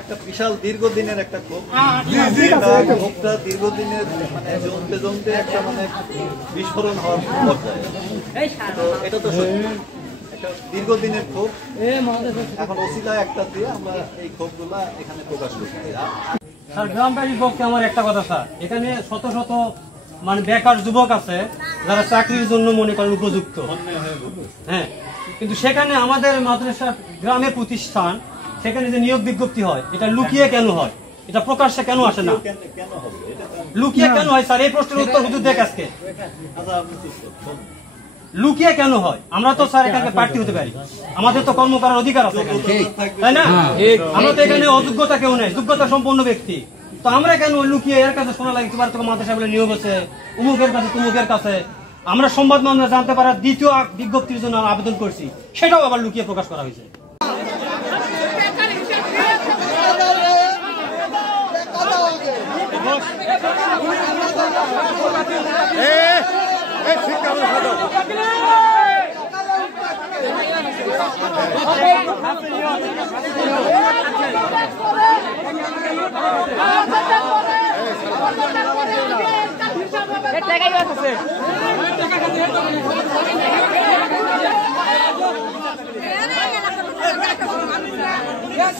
একটা বিশাল দীর্ঘদিনের একটা ক্ষোভ, ক্ষোভটা দীর্ঘদিনের মানে জমতে জমতে একটা মানে বিস্ফোরণ হওয়ার পর্যায়ে। তো এটা তো একটা দীর্ঘদিনের ক্ষোভ, এখন ওসিলা একটা দিয়ে আমরা এই ক্ষোভগুলা এখানে প্রকাশ করছি। স্যার গ্রামবাসীর পক্ষে আমার একটা কথা স্যার, এখানে শত শত মানে বেকার যুবক আছে যারা চাকরির জন্য মনে করেন উপযুক্ত, হ্যাঁ, কিন্তু সেখানে আমাদের মাদ্রাসা গ্রামে প্রতিষ্ঠান, সেখানে যে নিয়োগ বিজ্ঞপ্তি হয় এটা লুকিয়ে কেন হয়, এটা প্রকাশ্যে কেন আসে না, লুকিয়ে কেন হয় স্যার? এই প্রশ্নের উত্তর হুজুর দেখ আজকে। লুকিয়ে কেন হয়? আমরা তো স্যার এখানে প্রার্থী হতে পারি, আমাদের তো কর্ম করার অধিকার আছে, তাই না? আমরা তো এখানে অযোগ্যতা কেউ নেই, যোগ্যতা সম্পন্ন ব্যক্তি। তো আমরা কেন লুকিয়ে এর কাছে শোনা লাগে তোমার মাদ্রাসা বলে নিয়োগ আছে, উমুকের কাছে তুমুকের কাছে? আমরা সংবাদ মাধ্যমে জানতে পারার দ্বিতীয় বিজ্ঞপ্তির জন্য আবেদন করছি, সেটাও আবার লুকিয়ে প্রকাশ করা হয়েছে। Yes,